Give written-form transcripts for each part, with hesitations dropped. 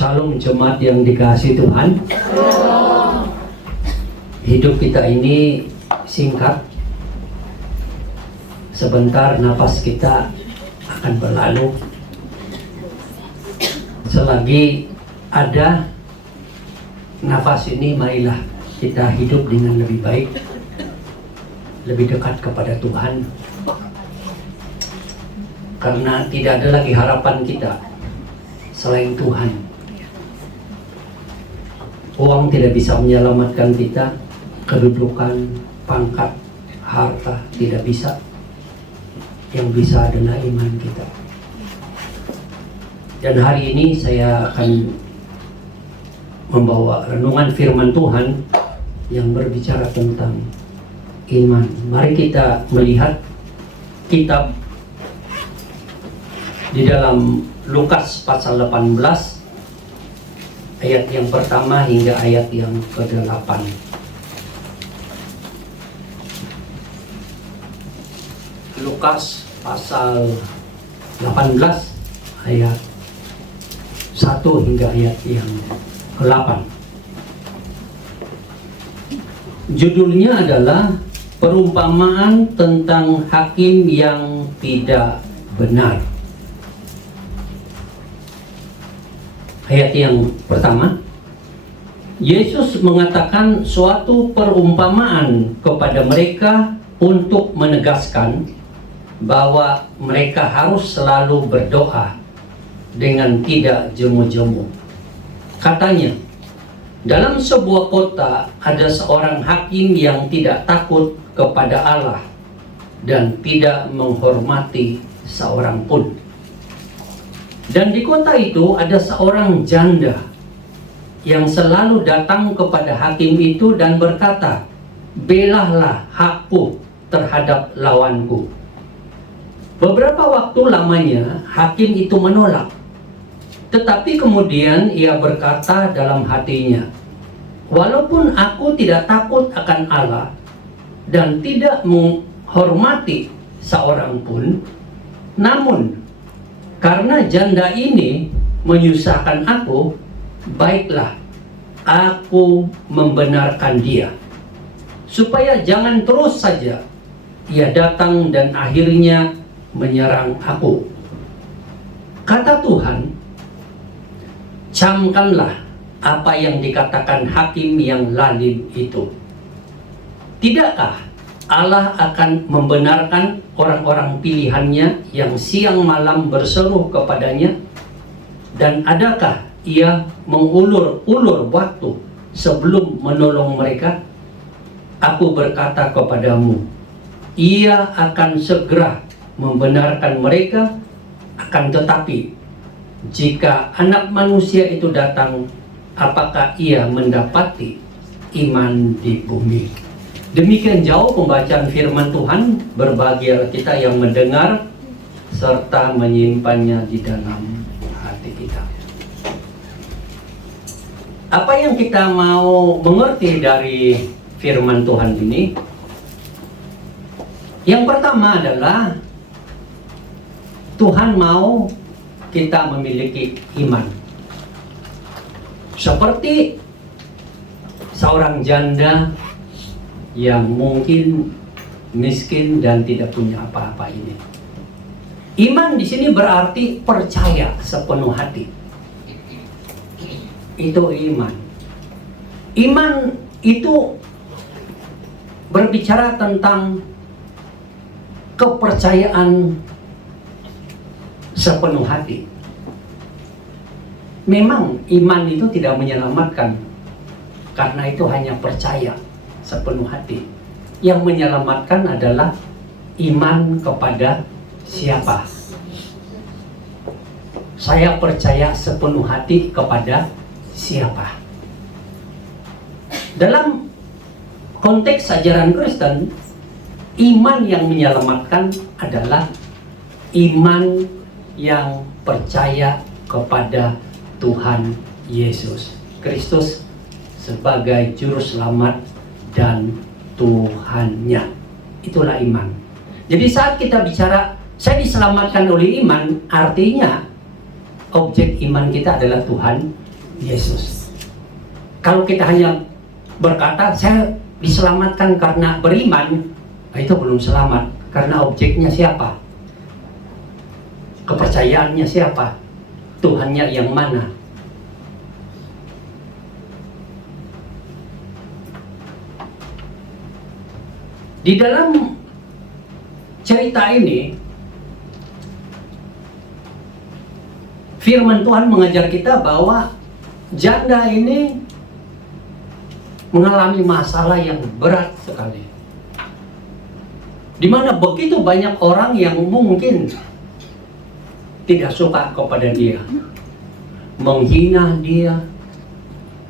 Salam jemaat yang dikasihi Tuhan. Hidup kita ini singkat. Sebentar nafas kita akan berlalu. Selagi ada nafas ini, marilah kita hidup dengan lebih baik, lebih dekat kepada Tuhan. Karena tidak ada lagi harapan kita selain Tuhan. Uang tidak bisa menyelamatkan kita, kedudukan, pangkat, harta tidak bisa. Yang bisa adalah iman kita. Dan hari ini saya akan membawa renungan firman Tuhan yang berbicara tentang iman. Mari kita melihat kitab di dalam Lukas pasal 18 ayat yang pertama hingga ayat yang ke-8. Lukas pasal 18 ayat 1 hingga ayat yang ke-8. Judulnya adalah perumpamaan tentang hakim yang tidak benar. Ayat yang pertama, Yesus mengatakan suatu perumpamaan kepada mereka untuk menegaskan bahwa mereka harus selalu berdoa dengan tidak jemu-jemu. Katanya, dalam sebuah kota ada seorang hakim yang tidak takut kepada Allah dan tidak menghormati seorang pun. Dan di kota itu ada seorang janda yang selalu datang kepada hakim itu dan berkata, "Belahlah hakku terhadap lawanku." Beberapa waktu lamanya hakim itu menolak. Tetapi kemudian ia berkata dalam hatinya, "Walaupun aku tidak takut akan Allah dan tidak menghormati seorang pun, namun karena janda ini menyusahkan aku, baiklah aku membenarkan dia, supaya jangan terus saja ia datang dan akhirnya menyerang aku." Kata Tuhan, "Camkanlah apa yang dikatakan hakim yang zalim itu. Tidakkah Allah akan membenarkan orang-orang pilihannya yang siang malam berseru kepadanya? Dan adakah ia mengulur-ulur waktu sebelum menolong mereka? Aku berkata kepadamu, ia akan segera membenarkan mereka. Akan tetapi, jika Anak Manusia itu datang, apakah ia mendapati iman di bumi?" Demikian jauh pembacaan firman Tuhan. Berbahagialah kita yang mendengar serta menyimpannya di dalam hati kita. Apa yang kita mau mengerti dari firman Tuhan ini? Yang pertama adalah Tuhan mau kita memiliki iman. Seperti seorang janda yang mungkin miskin dan tidak punya apa-apa ini. Iman di sini berarti percaya sepenuh hati. Itu iman. Iman itu berbicara tentang kepercayaan sepenuh hati. Memang iman itu tidak menyelamatkan, karena itu hanya percaya sepenuh hati. Yang menyelamatkan adalah iman kepada siapa? Saya percaya sepenuh hati kepada siapa? Dalam konteks ajaran Kristen, iman yang menyelamatkan adalah iman yang percaya kepada Tuhan Yesus Kristus sebagai juru selamat dan Tuhannya. Itulah iman. Jadi saat kita bicara saya diselamatkan oleh iman, artinya objek iman kita adalah Tuhan Yesus. Kalau kita hanya berkata saya diselamatkan karena beriman, itu belum selamat. Karena objeknya siapa? Kepercayaannya siapa? Tuhannya yang mana? Di dalam cerita ini, firman Tuhan mengajar kita bahwa janda ini mengalami masalah yang berat sekali. Di mana begitu banyak orang yang mungkin tidak suka kepada dia, menghina dia,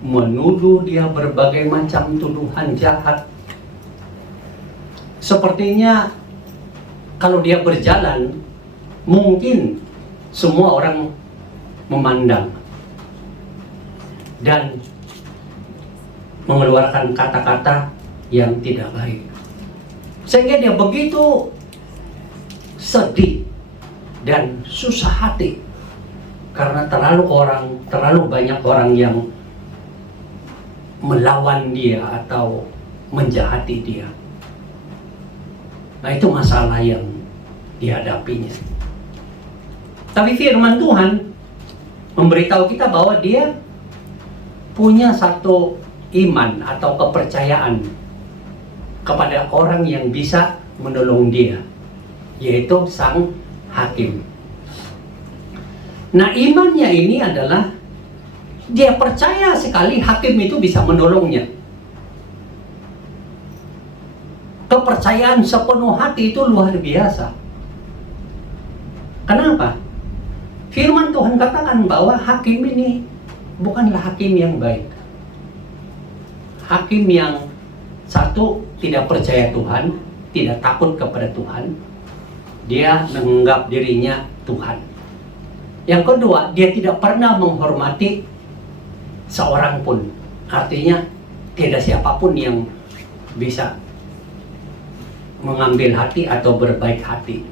menuduh dia berbagai macam tuduhan jahat. Sepertinya kalau dia berjalan, mungkin semua orang memandang dan mengeluarkan kata-kata yang tidak baik. Sehingga dia begitu sedih dan susah hati karena terlalu banyak orang yang melawan dia atau menjahati dia. Nah, itu masalah yang dihadapinya. Tapi firman Tuhan memberitahu kita bahwa dia punya satu iman atau kepercayaan kepada orang yang bisa menolong dia, yaitu sang hakim. Nah, imannya ini adalah dia percaya sekali hakim itu bisa menolongnya. Kepercayaan sepenuh hati itu luar biasa. Kenapa? Firman Tuhan katakan bahwa hakim ini bukanlah hakim yang baik. Hakim yang satu, tidak percaya Tuhan, tidak takut kepada Tuhan. Dia menganggap dirinya Tuhan. Yang kedua, dia tidak pernah menghormati seorang pun. Artinya, tidak siapapun yang bisa mengambil hati atau berbaik hati.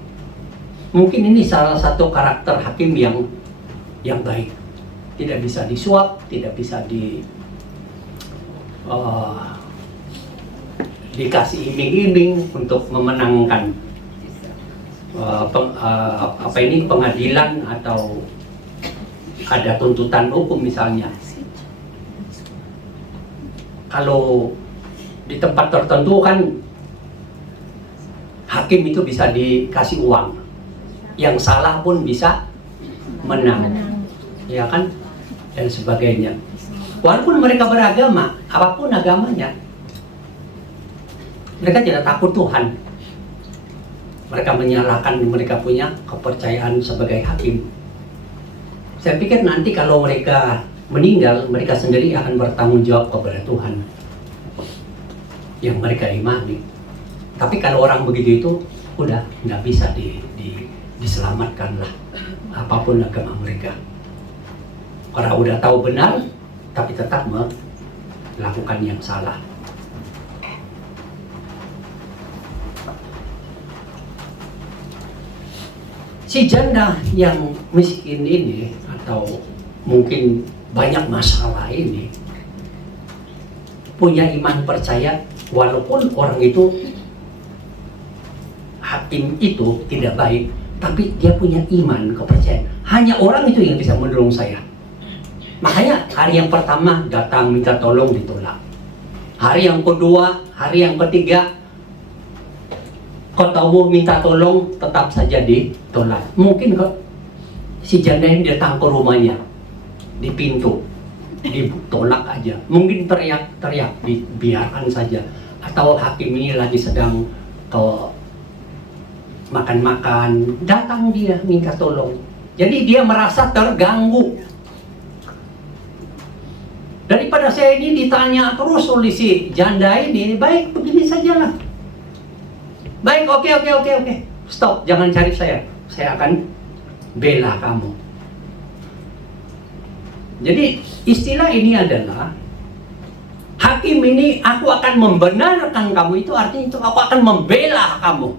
Mungkin ini salah satu karakter hakim yang baik. Tidak bisa disuap, tidak bisa dikasih iming-iming untuk memenangkan pengadilan atau ada tuntutan hukum misalnya. Kalau di tempat tertentu kan hakim itu bisa dikasih uang, yang salah pun bisa menang, ya kan, dan sebagainya. Walaupun mereka beragama, apapun agamanya, mereka tidak takut Tuhan. Mereka menyalahkan mereka punya kepercayaan sebagai hakim. Saya pikir nanti kalau mereka meninggal, mereka sendiri akan bertanggung jawab kepada Tuhan yang mereka imani. Tapi kalau orang begitu itu udah nggak bisa diselamatkan lah, apapun agama mereka. Orang udah tahu benar, tapi tetap melakukan yang salah. Si janda yang miskin ini atau mungkin banyak masalah ini punya iman percaya, walaupun orang itu hakim itu tidak baik, tapi dia punya iman kepercayaan. Hanya orang itu yang bisa menolong saya. Makanya hari yang pertama datang minta tolong, ditolak. Hari yang kedua, hari yang ketiga, ketemu minta tolong, tetap saja ditolak. Mungkin kok si janda ini datang ke rumahnya, di pintu, ditolak aja. Mungkin teriak-teriak, dibiarkan saja. Atau hakim ini lagi sedang makan-makan, datang dia minta tolong. Jadi dia merasa terganggu. Daripada saya ini ditanya terus oleh si janda ini, baik begini sajalah. Baik, oke. Stop, jangan cari saya. Saya akan bela kamu. Jadi istilah ini adalah hakim ini, aku akan membenarkan kamu, itu artinya itu aku akan membela kamu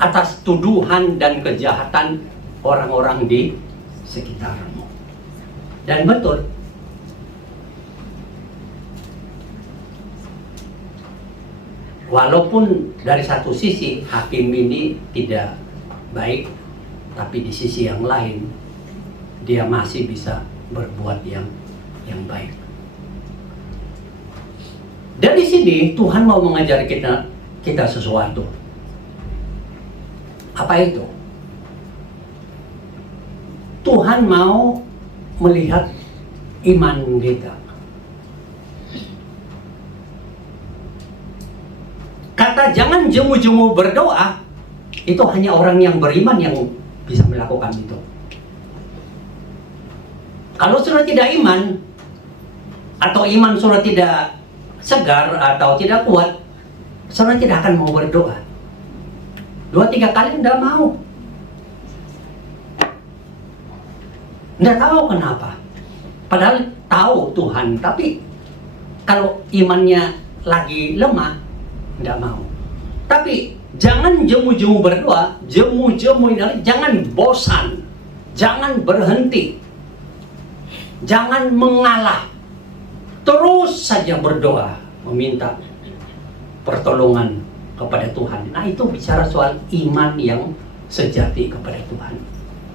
atas tuduhan dan kejahatan orang-orang di sekitarmu. Dan betul, walaupun dari satu sisi hakim ini tidak baik, tapi di sisi yang lain dia masih bisa berbuat yang baik. Dan di sini Tuhan mau mengajar kita sesuatu. Apa itu? Tuhan mau melihat iman kita. Kata jangan jemu-jemu berdoa, itu hanya orang yang beriman yang bisa melakukan itu. Kalau sudah tidak iman, atau iman sudah tidak segar atau tidak kuat, sudah tidak akan mau berdoa. 2-3 kali tidak mau. Tidak tahu kenapa. Padahal tahu Tuhan, tapi kalau imannya lagi lemah, tidak mau. Tapi jangan jemu-jemu berdoa, jemu-jemu ini, jangan bosan, jangan berhenti, jangan mengalah. Terus saja berdoa, meminta pertolongan kepada Tuhan. Nah, itu bicara soal iman yang sejati kepada Tuhan.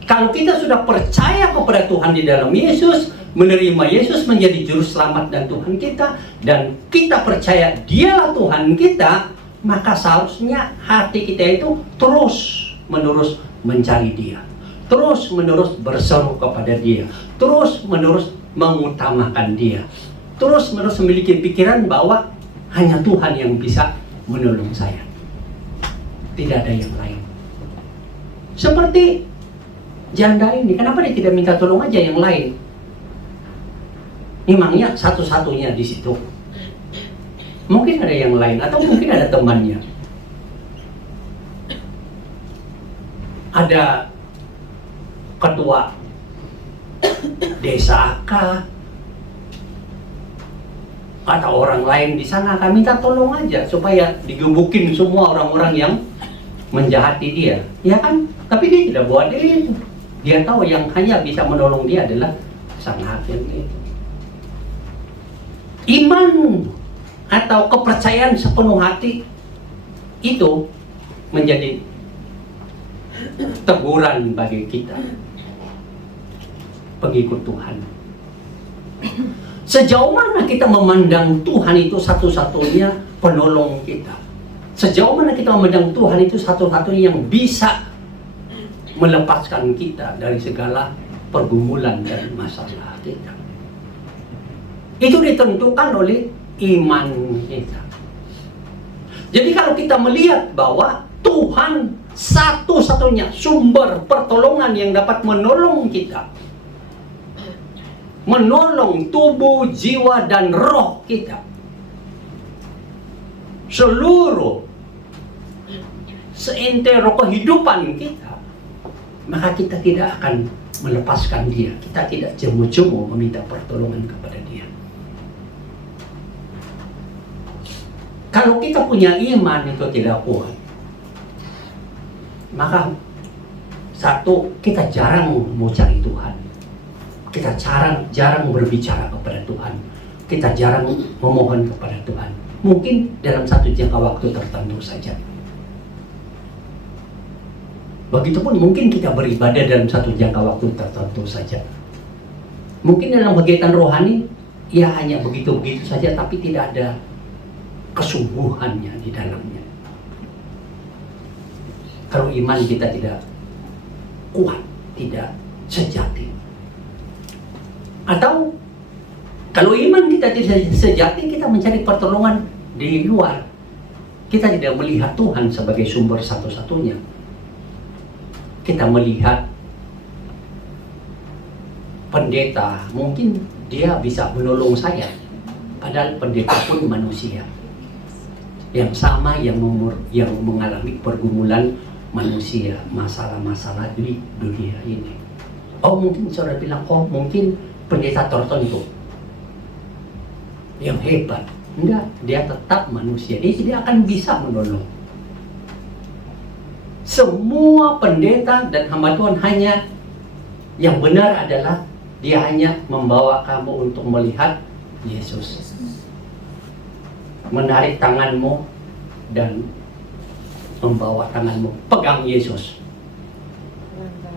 Kalau kita sudah percaya kepada Tuhan di dalam Yesus, menerima Yesus menjadi juru selamat dan Tuhan kita, dan kita percaya Dialah Tuhan kita, maka seharusnya hati kita itu terus-menerus mencari Dia, terus-menerus berseru kepada Dia, terus-menerus mengutamakan Dia, terus-menerus memiliki pikiran bahwa hanya Tuhan yang bisa menolong saya, tidak ada yang lain. Seperti janda ini, kenapa dia tidak minta tolong aja yang lain? Memangnya satu-satunya di situ. Mungkin ada yang lain, atau mungkin ada temannya. Ada ketua desa kah? Atau orang lain di sana akan minta tolong aja supaya digebukin semua orang-orang yang menjahati dia. Ya kan? Tapi dia tidak buat diri itu. Dia tahu yang hanya bisa menolong dia adalah Sang Hakim itu. Iman atau kepercayaan sepenuh hati itu menjadi teguran bagi kita, pengikut Tuhan. Sejauh mana kita memandang Tuhan itu satu-satunya penolong kita? Sejauh mana kita memandang Tuhan itu satu-satunya yang bisa melepaskan kita dari segala pergumulan dan masalah kita? Itu ditentukan oleh iman kita. Jadi kalau kita melihat bahwa Tuhan satu-satunya sumber pertolongan yang dapat menolong kita, menolong tubuh, jiwa, dan roh kita, seluruh seintero kehidupan kita, maka kita tidak akan melepaskan Dia. Kita tidak jemu-jemu meminta pertolongan kepada Dia. Kalau kita punya iman itu tidak kuat, maka satu, kita jarang mau cari Tuhan. Kita jarang berbicara kepada Tuhan. Kita jarang memohon kepada Tuhan. Mungkin dalam satu jangka waktu tertentu saja. Begitupun mungkin kita beribadah dalam satu jangka waktu tertentu saja. Mungkin dalam kegiatan rohani, ya hanya begitu-begitu saja, tapi tidak ada kesungguhannya di dalamnya. Kalau iman kita tidak kuat, tidak sejati. Atau kalau iman kita tidak sejati, kita mencari pertolongan di luar. Kita tidak melihat Tuhan sebagai sumber satu-satunya. Kita melihat pendeta, mungkin dia bisa menolong saya, padahal pendeta pun manusia yang sama, yang mengalami pergumulan manusia, masalah-masalah di dunia ini. Oh, mungkin saudara bilang, oh mungkin pendeta tertentu yang hebat. Enggak, dia tetap manusia, dia tidak akan bisa menolong. Semua pendeta dan hamba Tuhan hanya yang benar adalah Dia hanya membawa kamu untuk melihat Yesus. Menarik tanganmu dan membawa tanganmu, pegang Yesus.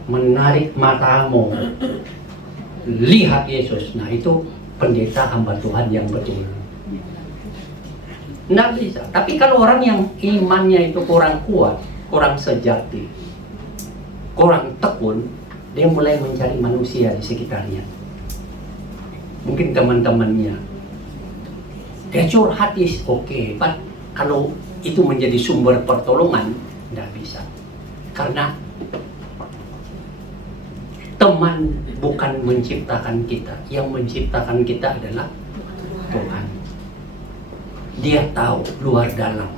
Menarik matamu, lihat Yesus. Nah, itu pendeta hamba Tuhan yang betul. Nggak bisa. Tapi kalau orang yang imannya itu kurang kuat, kurang sejati, kurang tekun, dia mulai mencari manusia di sekitarnya. Mungkin teman-temannya. Dia curhat, oke, Pak. Kalau itu menjadi sumber pertolongan, nggak bisa. Karena teman bukan menciptakan kita. Yang menciptakan kita adalah Tuhan. Dia tahu luar dalam.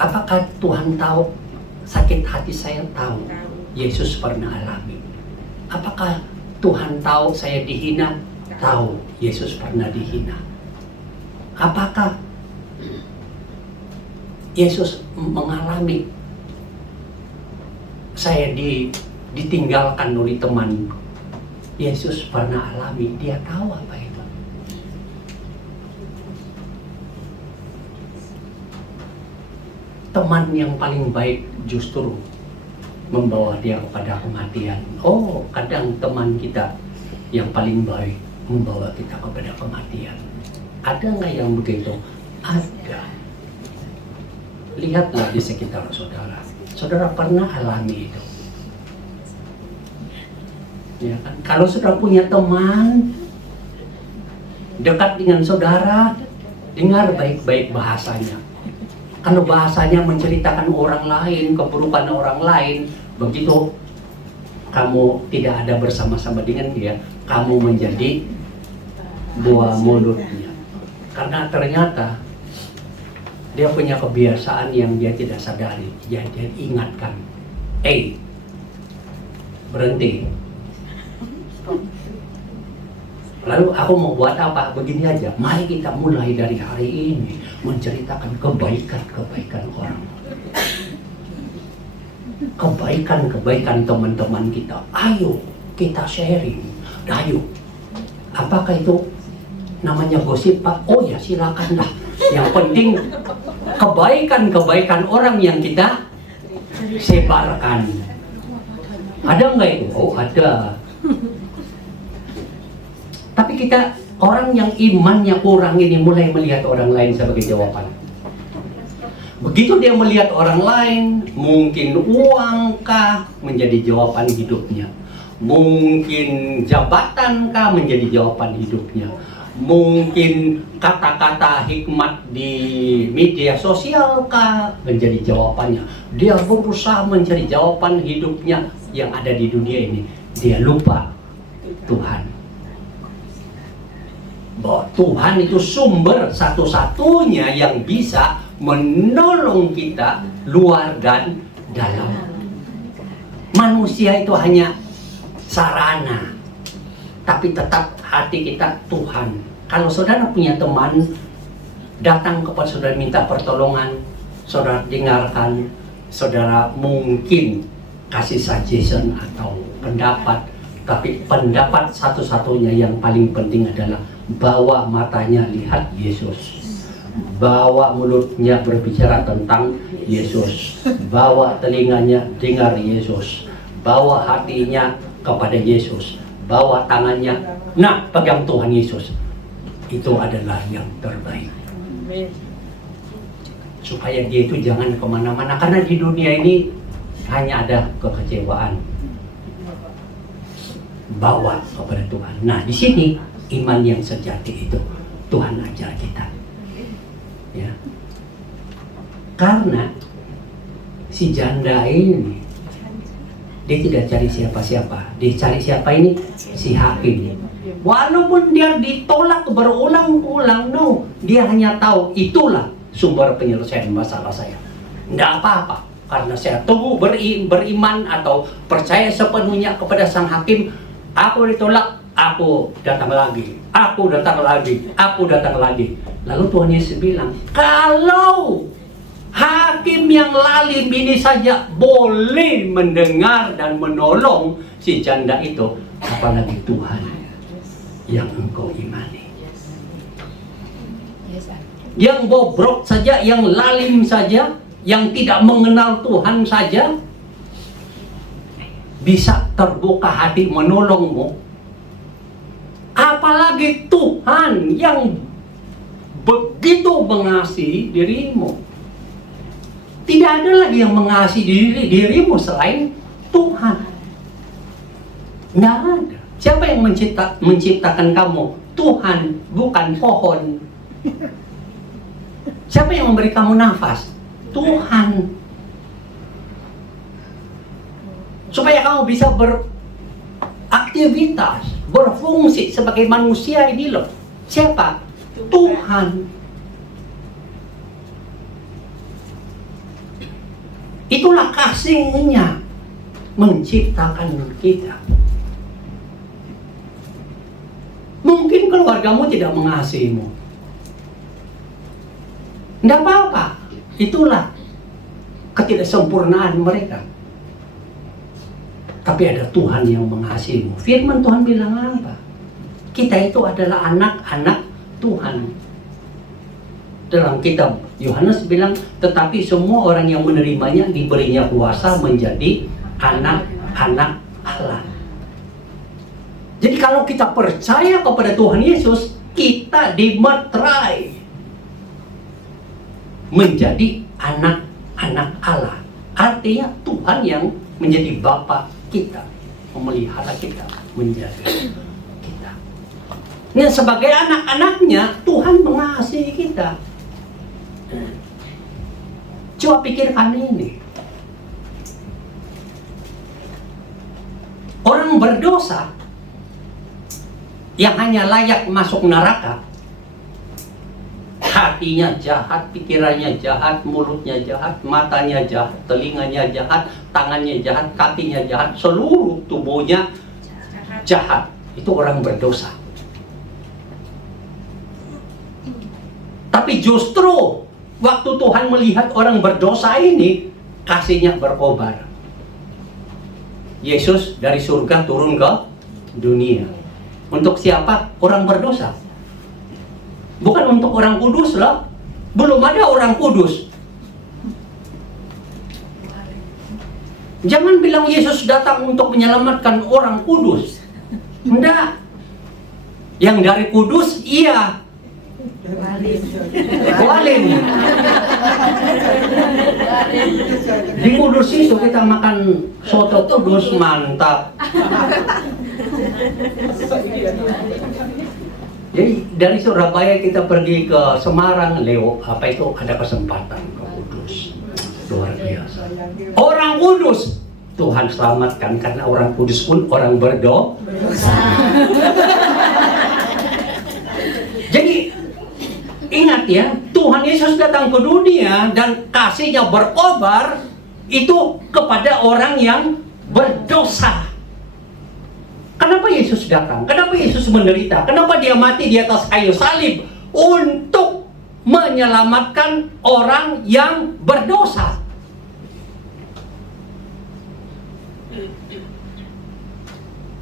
Apakah Tuhan tahu sakit hati saya? Tahu. Yesus pernah alami. Apakah Tuhan tahu saya dihina? Tahu. Yesus pernah dihina. Apakah Yesus mengalami saya ditinggalkan oleh teman? Yesus pernah alami. Dia tahu apa itu. Teman yang paling baik justru membawa dia kepada kematian. Oh, kadang teman kita yang paling baik membawa kita kepada kematian. Ada nggak yang begitu? Ada. Lihatlah di sekitar saudara. Saudara pernah alami itu. Ya kan? Kalau saudara punya teman dekat dengan saudara, dengar baik-baik bahasanya. Kalau bahasanya menceritakan orang lain, keburukan orang lain, begitu kamu tidak ada bersama-sama dengan dia, kamu menjadi buah mulutnya. Karena ternyata dia punya kebiasaan yang dia tidak sadari. Dia ingatkan, berhenti. Lalu aku mau buat apa? Begini aja, mari kita mulai dari hari ini menceritakan kebaikan-kebaikan orang. Kebaikan-kebaikan teman-teman kita. Ayo kita sharing. Ayo. Apakah itu namanya gosip, Pak? Oh ya, silakan lah. Yang penting kebaikan-kebaikan orang yang kita sebarkan. Ada nggak itu? Oh, ada. Tapi kita, orang yang imannya kurang ini mulai melihat orang lain sebagai jawaban. Begitu dia melihat orang lain, mungkin uangkah menjadi jawaban hidupnya. Mungkin jabatankah menjadi jawaban hidupnya. Mungkin kata-kata hikmat di media sosialkah menjadi jawabannya. Dia berusaha mencari jawaban hidupnya yang ada di dunia ini. Dia lupa Tuhan. Bahwa Tuhan itu sumber satu-satunya yang bisa menolong kita luar dan dalam. Manusia itu hanya sarana, tapi tetap hati kita Tuhan. Kalau saudara punya teman datang kepada saudara minta pertolongan, saudara dengarkan, saudara mungkin kasih suggestion atau pendapat, tapi pendapat satu-satunya yang paling penting adalah bawa matanya lihat Yesus, bawa mulutnya berbicara tentang Yesus, bawa telinganya dengar Yesus, bawa hatinya kepada Yesus, bawa tangannya, nah pegang Tuhan Yesus. Itu adalah yang terbaik. Supaya dia itu jangan kemana-mana, karena di dunia ini hanya ada kekecewaan. Bawa kepada Tuhan. Nah, di sini iman yang sejati itu Tuhan ajar kita. Ya. Karena si janda ini dia tidak cari siapa-siapa. Dia cari siapa ini? Si hakim. Walaupun dia ditolak berulang-ulang, dia hanya tahu itulah sumber penyelesaian masalah saya. Tidak apa-apa, karena saya teguh beriman atau percaya sepenuhnya kepada sang hakim. Aku ditolak, aku datang lagi, aku datang lagi, aku datang lagi. Lalu Tuhan Yesus bilang, kalau Hakim yang lalim ini saja boleh mendengar dan menolong si janda itu, apalagi Tuhan yang engkau imani. Yang bobrok saja, yang lalim saja, yang tidak mengenal Tuhan saja bisa terbuka hati menolongmu, apalagi Tuhan yang begitu mengasihi dirimu. Tidak ada lagi yang mengasihi dirimu selain Tuhan. Tidak ada. Siapa yang menciptakan kamu? Tuhan, bukan pohon. Siapa yang memberi kamu nafas? Tuhan. Supaya kamu bisa beraktivitas, berfungsi sebagai manusia ini loh. Siapa? Tuhan. Itulah kasihnya menciptakan kita. Mungkin keluargamu tidak mengasihimu. Tidak apa-apa. Itulah ketidaksempurnaan mereka. Tapi ada Tuhan yang mengasihimu. Firman Tuhan bilang apa? Kita itu adalah anak-anak Tuhan. Dalam kitab Yohanes bilang, tetapi semua orang yang menerimanya diberinya kuasa menjadi anak-anak Allah. Jadi kalau kita percaya kepada Tuhan Yesus, kita dimeterai menjadi anak-anak Allah. Artinya Tuhan yang menjadi Bapa kita, memelihara kita, menjaga kita. Nah, sebagai anak-anaknya, Tuhan mengasihi kita. Coba pikirkan ini. Orang berdosa yang hanya layak masuk neraka, hatinya jahat, pikirannya jahat, mulutnya jahat, matanya jahat, telinganya jahat, tangannya jahat, kakinya jahat, seluruh tubuhnya jahat. Itu orang berdosa. Tapi justru waktu Tuhan melihat orang berdosa ini, kasihnya berkobar. Yesus dari surga turun ke dunia. Untuk siapa? Orang berdosa. Bukan untuk orang kudus loh. Belum ada orang kudus. Jangan bilang Yesus datang untuk menyelamatkan orang kudus. Enggak. Yang dari kudus, iya. Walim. Di Kudus itu kita makan soto kudus, mantap. Jadi dari Surabaya kita pergi ke Semarang, apa itu ada kesempatan ke Kudus. Luar biasa. Orang Kudus Tuhan selamatkan, karena orang Kudus pun orang berdosa. Jadi ingat ya, Tuhan Yesus datang ke dunia dan kasihnya berkobar itu kepada orang yang berdosa. Kenapa Yesus datang? Kenapa Yesus menderita? Kenapa dia mati di atas kayu salib? Untuk menyelamatkan orang yang berdosa.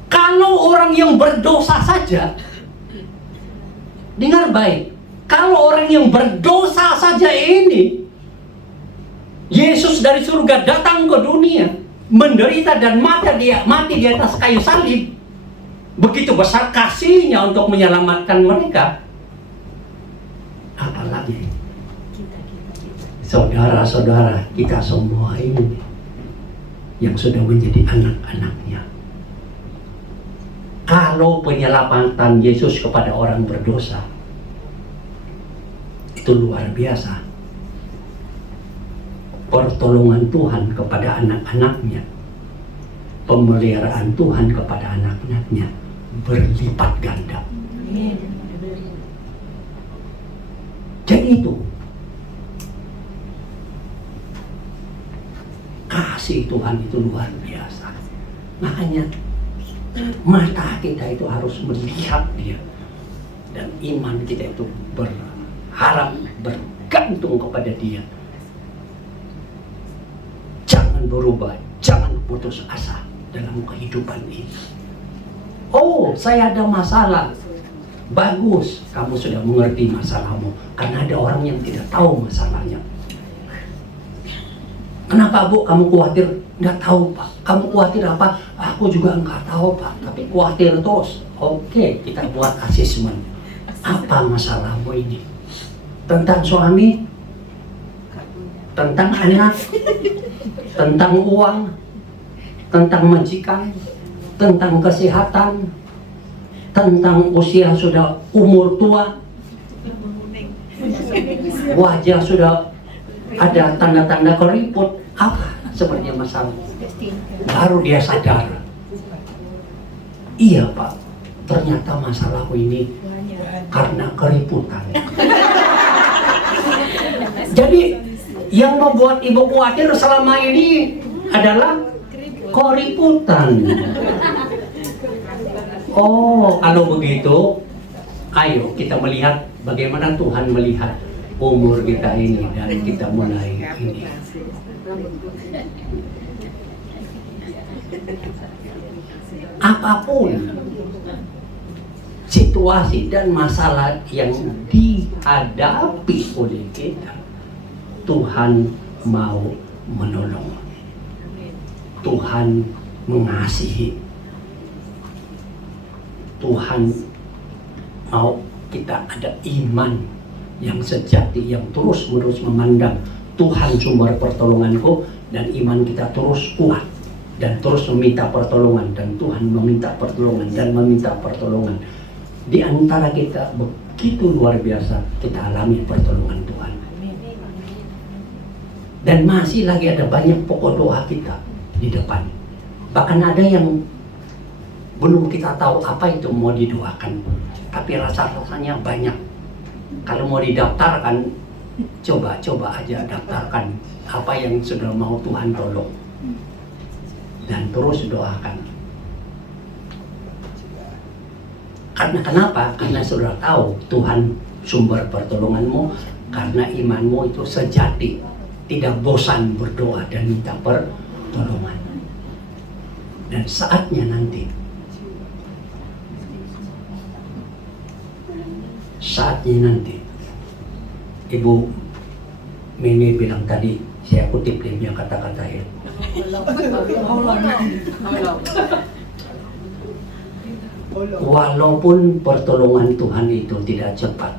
Kalau orang yang berdosa saja, dengar baik, kalau orang yang berdosa saja ini, Yesus dari surga datang ke dunia, menderita dan mati di atas kayu salib, begitu besar kasihnya untuk menyelamatkan mereka. Apalagi saudara-saudara kita semua ini yang sudah menjadi anak-anaknya. Kalau penyelamatan Yesus kepada orang berdosa itu luar biasa. Pertolongan Tuhan kepada anak-anaknya, pemeliharaan Tuhan kepada anak-anaknya berlipat ganda. Jadi itu kasih Tuhan itu luar biasa. Makanya mata kita itu harus melihat Dia, dan iman kita itu berharap, bergantung kepada Dia. jangan berubah, jangan putus asa dalam kehidupan ini. Oh, saya ada masalah. Bagus, kamu sudah mengerti masalahmu. Karena ada orang yang tidak tahu masalahnya. Kenapa Bu, kamu khawatir? Nggak tahu Pak. Kamu khawatir apa? Aku juga nggak tahu Pak. Tapi khawatir terus. Oke, kita buat asesmen. Apa masalahmu ini? Tentang suami? Tentang anak? Tentang uang? Tentang majikan? Tentang kesehatan? Tentang usia sudah umur tua? Wajah sudah ada tanda-tanda keriput? Apa sebenarnya masalah? Baru dia sadar. Iya Pak, ternyata masalahku ini karena keriputan. Jadi yang membuat ibu khawatir selama ini adalah keriputan. Oh, kalau begitu, ayo kita melihat bagaimana Tuhan melihat umur kita ini dan kita mulai ini. Apapun situasi dan masalah yang dihadapi oleh kita, Tuhan mau menolong. Tuhan mengasihi. Tuhan mau kita ada iman yang sejati, yang terus-menerus memandang Tuhan sumber pertolonganku, dan iman kita terus kuat dan terus meminta pertolongan, dan Tuhan meminta pertolongan dan meminta pertolongan. Di antara kita begitu luar biasa kita alami pertolongan Tuhan. Dan masih lagi ada banyak pokok doa kita di depan. Bahkan ada yang belum kita tahu apa itu mau didoakan, tapi rasa-rasanya banyak. Kalau mau didaftarkan, coba aja daftarkan apa yang sudah mau Tuhan tolong, dan terus doakan. Karena kenapa? Karena sudah tahu Tuhan sumber pertolonganmu, karena imanmu itu sejati, tidak bosan berdoa dan minta pertolongan. Dan saatnya nanti, Ibu Mimi bilang tadi, saya kutip dia punya kata-kata ya. Walaupun pertolongan Tuhan itu tidak cepat,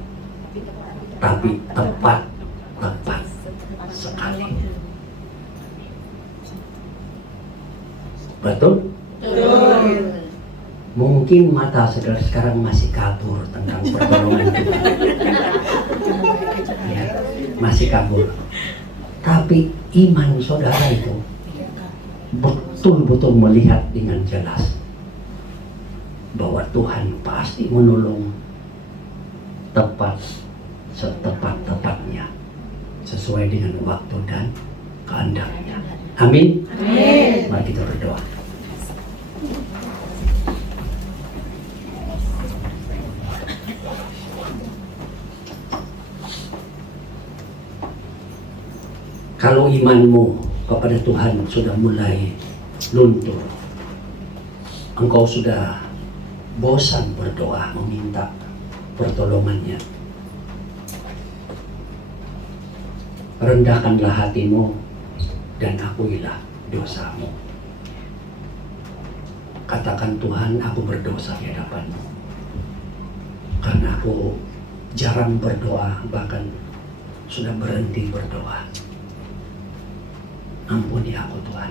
tapi tepat sekali. Betul? Mungkin mata saudara sekarang masih kabur tentang pertolongan Tuhan. Ya, masih kabur. Tapi iman saudara itu betul-betul melihat dengan jelas bahwa Tuhan pasti menolong tepat, setepat-tepatnya, sesuai dengan waktu dan kehendaknya. Amin. Amin. Mari kita berdoa. Kalau imanmu kepada Tuhan sudah mulai luntur, engkau sudah bosan berdoa meminta pertolongannya, rendahkanlah hatimu dan akuilah dosamu. Katakan, Tuhan, aku berdosa di hadapan-Mu, karena aku jarang berdoa, bahkan sudah berhenti berdoa. Ampuni aku, Tuhan.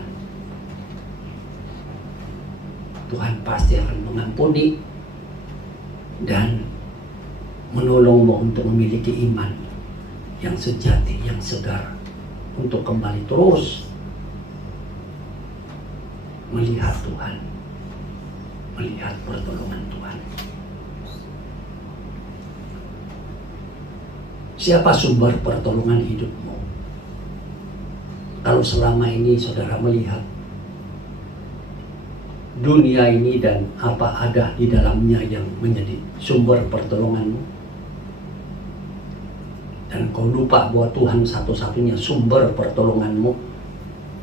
Tuhan pasti akan mengampuni dan menolongmu untuk memiliki iman yang sejati, yang segar, untuk kembali terus melihat Tuhan, melihat pertolongan Tuhan. Siapa sumber pertolongan hidupmu? Kalau selama ini saudara melihat dunia ini dan apa ada di dalamnya yang menjadi sumber pertolonganmu, dan kau lupa bahwa Tuhan satu-satunya sumber pertolonganmu,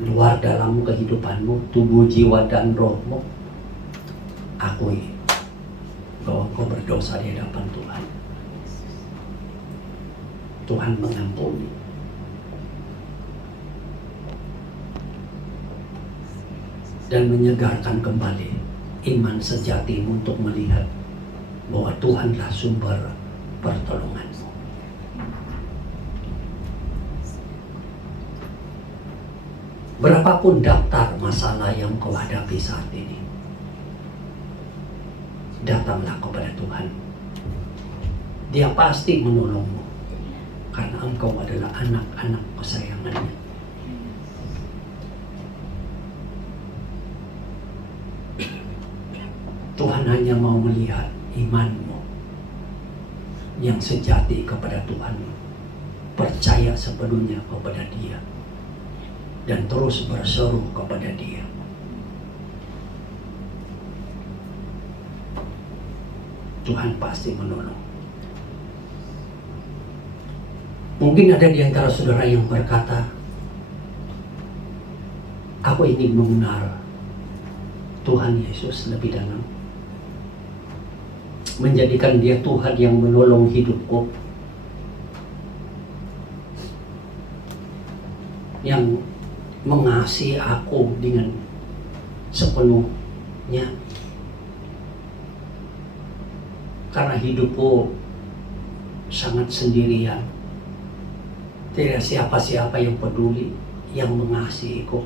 luar dalam kehidupanmu, tubuh, jiwa, dan rohmu, akui bahwa kau berdosa di hadapan Tuhan. Tuhan mengampuni. Dan menyegarkan kembali iman sejatimu untuk melihat bahwa Tuhanlah sumber pertolonganmu. Berapapun daftar masalah yang kau hadapi saat ini, datanglah kepada Tuhan. Dia pasti menolongmu, karena engkau adalah anak-anak kesayangannya. Tuhan hanya mau melihat imanmu yang sejati kepada Tuhan, percaya sepenuhnya kepada Dia, dan terus berseru kepada Dia. Tuhan pasti menolong. Mungkin ada di antara saudara yang berkata, aku ingin mengenal Tuhan Yesus lebih dalam, menjadikan Dia Tuhan yang menolong hidupku, yang mengasihi aku dengan sepenuhnya. Karena hidupku sangat sendirian, tidak siapa-siapa yang peduli, yang mengasihiku.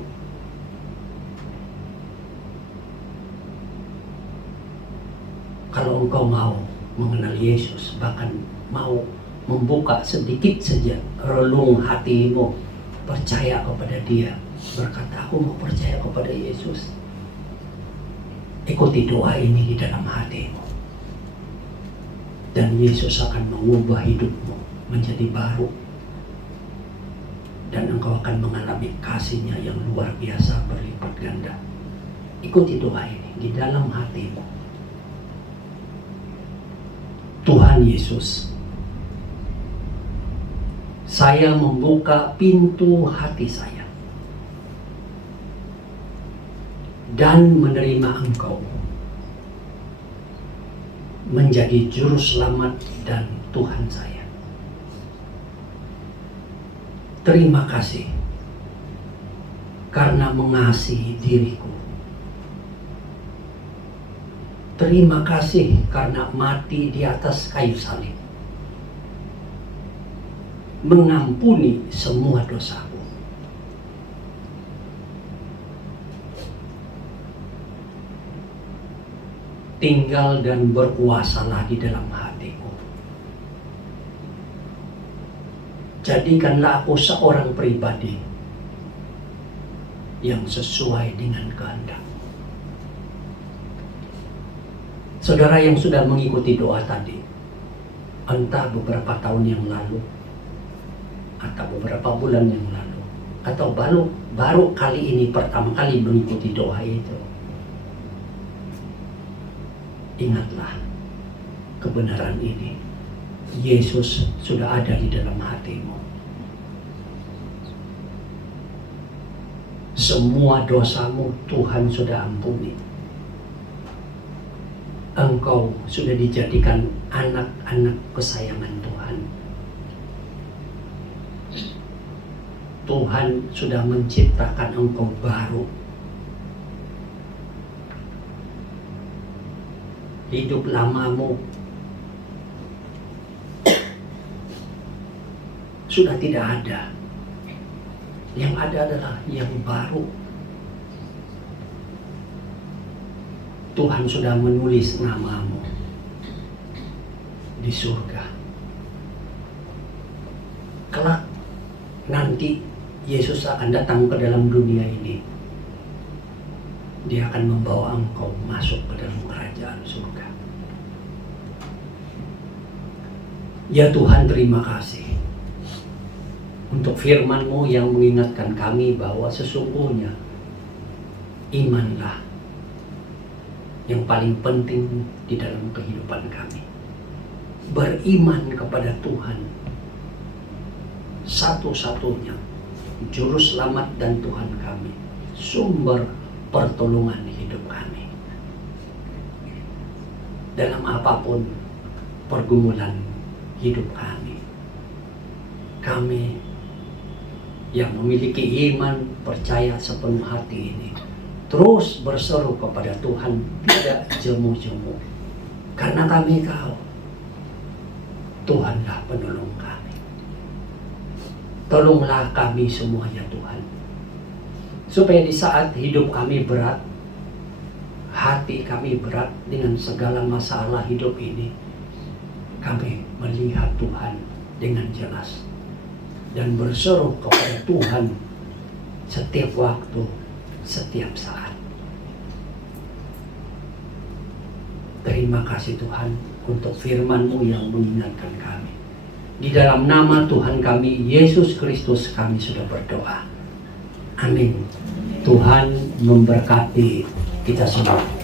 Kalau engkau mau mengenal Yesus, bahkan mau membuka sedikit saja relung hatimu, percaya kepada Dia, berkata, aku mau percaya kepada Yesus, ikuti doa ini di dalam hatimu, dan Yesus akan mengubah hidupmu menjadi baru, dan engkau akan mengalami kasih-Nya yang luar biasa berlipat ganda. Ikuti doa ini di dalam hatimu. Tuhan Yesus, saya membuka pintu hati saya dan menerima Engkau menjadi juru selamat dan Tuhan saya. Terima kasih karena mengasihi diriku. Terima kasih karena mati di atas kayu salib, mengampuni semua dosaku. Tinggal dan berkuasalah di dalam hatiku. Jadikanlah aku seorang pribadi yang sesuai dengan kehendak. Saudara yang sudah mengikuti doa tadi, entah beberapa tahun yang lalu, atau beberapa bulan yang lalu, atau baru kali ini pertama kali mengikuti doa itu, ingatlah kebenaran ini. Yesus sudah ada di dalam hatimu. Semua dosamu Tuhan sudah ampuni. Engkau sudah dijadikan anak-anak kesayangan Tuhan. Tuhan sudah menciptakan engkau baru. Hidup lamamu sudah tidak ada. Yang ada adalah yang baru. Tuhan sudah menulis namamu di surga. Kelak nanti Yesus akan datang ke dalam dunia ini. Dia akan membawa engkau masuk ke dalam kerajaan surga. Ya Tuhan, terima kasih untuk firman-Mu yang mengingatkan kami bahwa sesungguhnya imanlah yang paling penting di dalam kehidupan kami. Beriman kepada Tuhan satu-satunya Juru Selamat dan Tuhan kami, sumber pertolongan hidup kami. Dalam apapun pergumulan hidup kami, kami yang memiliki iman percaya sepenuh hati ini terus berseru kepada Tuhan, tidak jemu-jemu, karena kami tahu Tuhanlah penolong kami. Tolonglah kami semua ya Tuhan, supaya di saat hidup kami berat, hati kami berat dengan segala masalah hidup ini, kami melihat Tuhan dengan jelas dan berseru kepada Tuhan setiap waktu, setiap saat. Terima kasih Tuhan untuk firman-Mu yang mengingatkan kami. Di dalam nama Tuhan kami, Yesus Kristus, kami sudah berdoa. Amin. Tuhan memberkati kita semua.